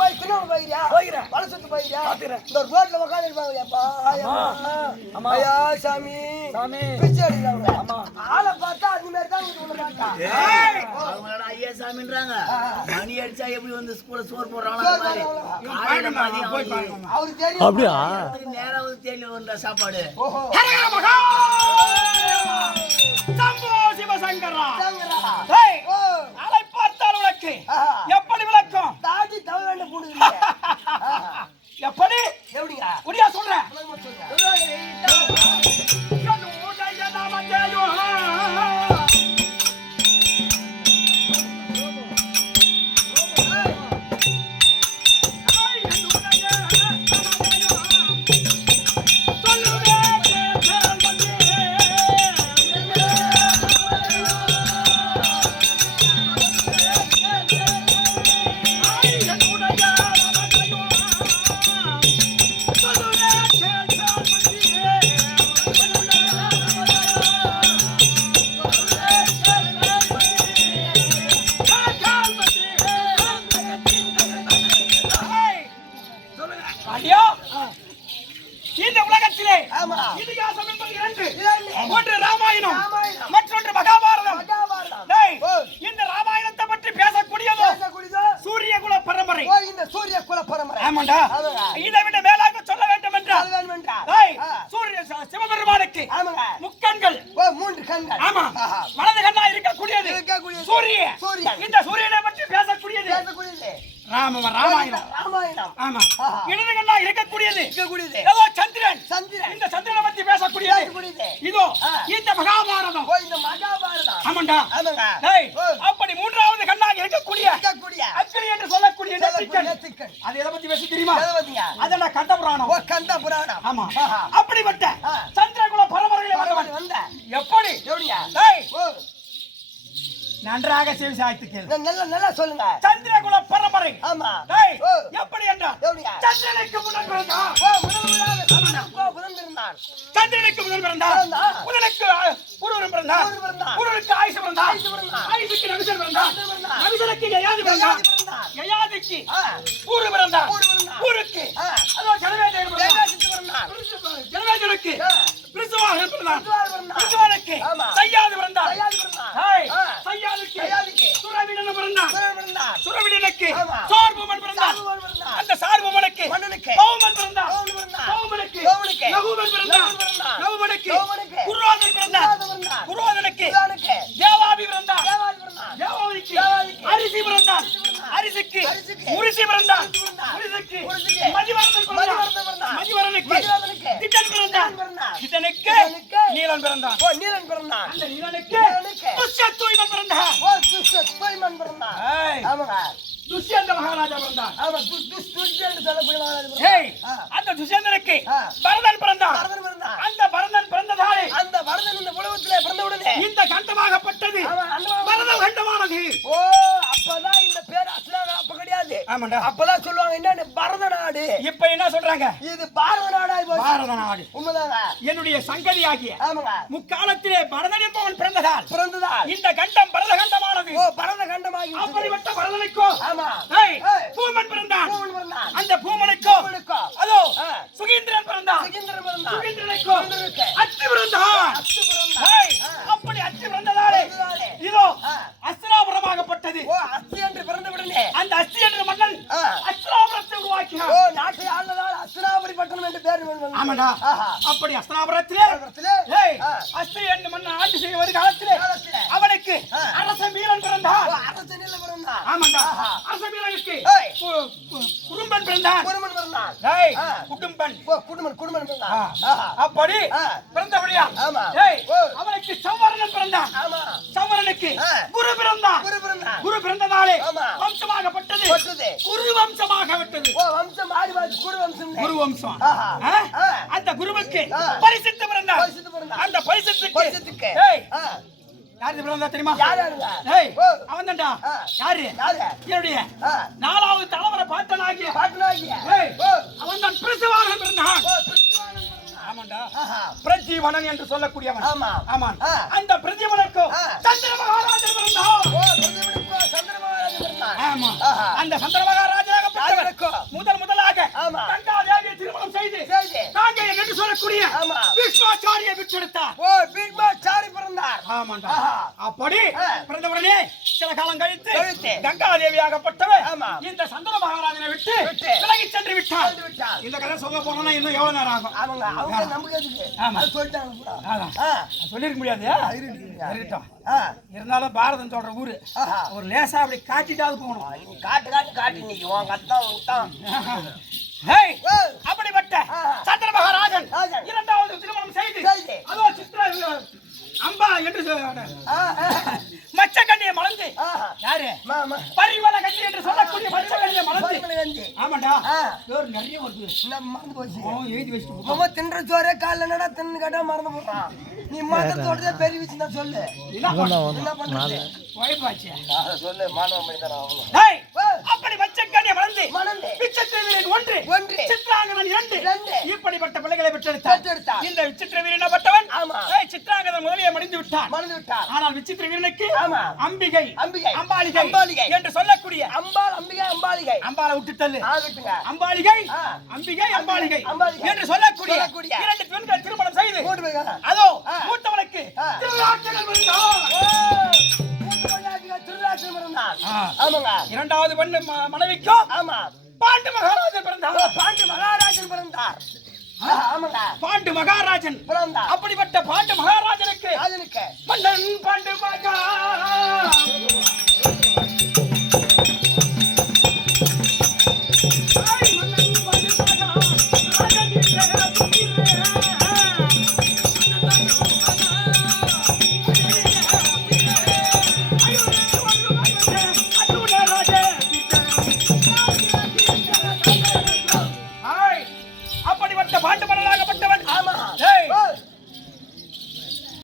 போய் திரும்ப போயியா போகிறேன் வலை சுத்து போயியா பாத்துறேன் இந்த ரோட்ல உட்கார்ந்து இருப்பாங்கப்பா ஆமா ஐயா சாமி சாமி பிச்சை எடுக்கிறாங்க ஆமா ஆளை பார்த்தா அந்த மாதிரி தான் உள்ள மாட்டா அவங்களோட ஐயா சாமின்றாங்க மணி அடிச்சா எப்படி வந்து ஸ்கூல்ல சோறு போடுறாங்களோ அவரு தெரியும் அப்படியா நேரா வந்து தேடி வந்த சாப்பாடு ஓஹோ சம்போ சிவசங்கரா சங்கரா டேய் அலை பார்த்தால் உனக்கு எப்படி விளக்கம் தாடி தவறான போடுங்க எப்படி எப்படிங்க புரியா சொல்றேன் இந்த உலகத்திலே இதிகாசம் என்பது இரண்டு. ஒன்று ராமாயணம், மற்றொன்று மகாபாரதம். இந்த ராமாயணத்தை பற்றி பேசக்கூடியதோ சூரியகுல பரம்பரை. இந்த சூரிய குல பரம்பரை ஆமாண்டா. இதை விட மேலாக சொல்ல வேண்டும் என்றால் சூரிய சிவபெருமானுக்கு முக்கண்கள், 3 கண்கள். ஆமா, வலது கண்ணா இருக்கக்கூடியது சூரிய. இந்த சூரியனை பற்றி பேசக்கூடியது ராமாயணம். ஆமா. இடது கண்ணா இருக்கக்கூடியது ஏதோ சந்திரன். இந்த சந்திரனை பற்றி பேசக்கூடியது இதோ இந்த மகாபாரதம். ஆமாண்டா. அப்படி மூன்றாவது கண்ணாக இருக்கக்கூடிய அக்னி என்று சொல்லக்கூடிய நெற்றிக்கண். அது எதை பத்தி பேச தெரியுமா? அதெல்லாம் கந்த புராணம். ஆமா. அப்படிப்பட்ட சந்திரகுல பரம்பரையிலே வந்த எப்படி நன்றாக செவி சாய்த்து கேளு. நல்லா சொல்லுங்க. சந்திரகுல பரம்பரை. ஆமா. எப்படி என்றால் சந்திரனுக்கு முதல் பிறந்தான். சந்திரனுக்கு முதல் பிறந்தான். புதனுக்கு குருவன் பிறந்தான். குருவுக்கு ஆயுசு பிறந்தான். ஆயுசுக்கு நபிசர் பிறந்தான். நபிசருக்கு யயாதி பிறந்தான். யயாதிக்கு ஊரு பிறந்தான். ஊருக்கு அதோ ஜனவேஜன் பிறந்தான். ஜனவேஜனுக்கு பிரிசுவாகன் பிறந்தான். பிரிசுவானுக்கு சையாது பிறந்தான். சையாதுக்கு சுரவிடன் பிறந்தான். சுரவிடனுக்கு சார்புமன் பிறந்தான். அந்த சார்புமனுக்கு பௌமன் பிறந்தான். பௌமனுக்கு நகுமன் பிறந்தான். நகுமனுக்கு குர்ரோதன் பிறந்தான். குர்ரோதனுக்கு தேவாபி பிறந்தான். தேவாபிக்கு அரிசி பிறந்தான். அரிசிக்கு முரிசி பிறந்தான். முரிசிக்கு மதிவரன் பிறந்தான். மதிவரனுக்கு திட்டன் பிறந்தான். திட்டனுக்கு நீலன் பிறந்தான். நீலன் பிறந்தான். அந்த நீலனுக்கு துஷ்யத்துய்மன் பிறந்தான். துஷ்யத்துய்மன் பிறந்தான். ஆமாங்க. துஷ்யந்த மகாராஜா பிறந்தான். ஆமா. துஷ்யன்னு சொல்லக்கூடிய மகாராஜா. அந்த துஷ்யந்தனுக்கு பரதன் பிறந்தான். அந்த பரதன் பிறந்ததாலே அந்த பரதன் இந்த உலகத்திலே பிறந்த உடனே இந்த கண்டமாகப்பட்டது பரத கண்டமானது. ஓ, அப்பதான் இந்த பேர் அசலாக அப்ப கிடையாது. ஆமாண்டா. அப்பதான் சொல்லுவாங்க என்ன பரத நாடு. இப்ப என்ன சொல்றாங்க? இது பாரத நாடாய் போச்சு. பாரத நாடு. உண்மைதாங்க. என்னுடைய சங்கதியாகிய ஆமாங்க. முக்காலத்திலே பரதன் என்பவன் பிறந்ததால் இந்த கண்டம் பரத கண்டமானது. ஓ, பரத கண்டமாகி அப்படிப்பட்ட பரதனுக்கோ பூமன் பிறந்தான். அந்த பூமனுக்கோ அதோ சுகீந்திரன் பிறந்தான். சுகீந்திரனுக்கோ அத்தி பிறந்தான். அப்படி அத்தி பிறந்ததாலே இதோ அஸ்திராபுரமாகப்பட்டது. அஸ்தி என்று பிறந்த உடனே அந்த அஸ்தி என்ற மன்னன் அஸ்திராபுரத்தை உருவாக்கினான். ஓ, நாட்டை ஆண்டதால் அஸ்திராபுரி பட்டணம் என்று பேர் வந்தது. ஆமாடா. அப்படி அஸ்திராபுரத்திலே அஸ்தி என்ற மன்னன் ஆட்சி செய்ய வரும் காலத்திலே அவனுக்கு அரச வீரன் பிறந்தான். ஆமாண்டா. அரச வீரனுக்கு குடும்பன் பிறந்தான். அப்படி பிறந்தபடியா அவனுக்கு சௌவரன் பிறந்தான். சௌவரனுக்கு குரு பிறந்தான். குரு பிறந்ததாலே வம்சமாகப்பட்டது குரு வம்சமாகப்பட்டது. குரு வம்சம். அந்த குருவுக்கு பரிசுத்து பிறந்தான். அந்த பரிசுத்துக்கு யாரு பிறந்தா தெரியுமா? அவன் தான்டா. யாரு? என்னுடைய 4வது தலைவரை பாட்டனாகிய அவன் தான் பிரசவாகன் பிறந்தான். ஆமாண்டா. பிரஜீவனன் என்று சொல்லக்கூடியவன். ஆமா. அந்த பிரஜீவனுக்கு சந்திர மகாராஜா பிறந்தான். ஆமா. அந்த சந்திர மகாராஜாக செய்து செய்து. நாங்க என்று சொல்லக்கூடிய ஆமா. விஸ்வாச்சாரியை விட்டெடுத்தார். ஓ பீஷ்மாச்சாரி பிறந்தார். ஆமாண்டா. ஆஹா. அப்படி ஆ. பிறந்தவுடனே சில காலம் கழித்து கழித்து. கங்காதேவியாகப்பட்டவர் ஆமா. இந்த சந்தன மகாராஜனை விட்டு விட்டு. விலகி சென்று விட்டார். சென்று விட்டார். இந்த கதை சொல்ல போனா இன்னும் எவ்வளவு நேரம் ஆகும்? அவங்க நமக்கு எதுக்கு? ஆமா. அது சொல்லிட்டாங்க கூட. அதான். ஆ. சொல்லிருக்க முடியாது. இருக்கட்டும். ஆ. இருந்தாலும் பாரதம் சொல்ற ஊரு ஆஹா. ஒரு லேசா அப்படி காட்டிட்டாவது போகணும். நீ காட்டு நீ உன் கத்தான் விட்டான். ஹேய், ஓ. அப்படிப்பட்ட ஆஹா. சந்திர மகாராஜன் ராஜன். இரண்டாவது திருமணம் செய்து செய்து. அதோ சித்ரா அம்பா என்று ஆ, ஆ. மச்சக்கண்ணியை மலர்ந்து ஆஹா. யாரு மாமா. பரிவள கஞ்சி என்று சொல்லக்கூடிய மச்சக்கண்ணியை மலர்ந்து பரிமள கஞ்சி. ஆமாண்டா ஆ. பேர் நிறைய வருது. நம்ம மறந்து போச்சு. எழுதி வச்சுட்டு மாமா தின்ற சோறே காலைல என்னடா தின்னு கேட்டா மறந்து போடுறான். நீ மறந்ததோட பெரிய விஷயம் தான் சொல்லு. என்ன பண்றது? போயிடுவாச்சு. சொல்லு மாணவ மனிதன் அவனும். டேய், ஓ. அப்படி மச்சக்கண்ணியை மலர்ந்து மணந்து. விசித்திர வீரன் ஒன்று ஒன்று. சித்ராங்கதன் இரண்டு இரண்டு. இப்படிப்பட்ட பிள்ளைகளை பெற்றெடுத்தார். பெற்றெடுத்தார். இந்த விசித்திர வீரனப்பட்டவன் ஆமா. சித்ராங்கதன் முதலியே மடிந்து விட்டான். மறந்து விட்டார். ஆனால் விசித்திர வீரனுக்கு ஆமா. அம்பிகை அம்பிகை. அம்பாளிகை அம்பாளிகை. என்று சொல்லக்கூடிய அம்பாள் அம்பிகை அம்பாளிகை. அம்பாளை விட்டு தள்ளு. ஆகட்டுங்க. அம்பாளிகை ஆ. அம்பிகை அம்பாளிகை அம்பாளிகை. என்று சொல்லக்கூடிய சொல்லக்கூடிய இரண்டு பெண்கள் திருமணம் செய்து கூட்டு போய் அதோ ஆ. மூத்தவனுக்கு ஆ. திருநாட்கள் வந்தான். திருநாட்கள் பிறந்தான். ஆ. ஆமாங்க. இரண்டாவது பெண்ணு மனைவிக்கும் ஆமா. பாண்டு மகாராஜன் பிறந்தார். பாண்டி மகாராஜன் பிறந்தார். ஆமாங்க. பாண்டு மகாராஜன் பிறந்தார். அப்படிப்பட்ட பாண்டு மகாராஜனுக்கு ராஜனுக்கு மன்னன் பாண்டு மகா அப்படிப்பட்ட பாண்டு மன்னனாகப்பட்டவன். ஆமா. ஏய்,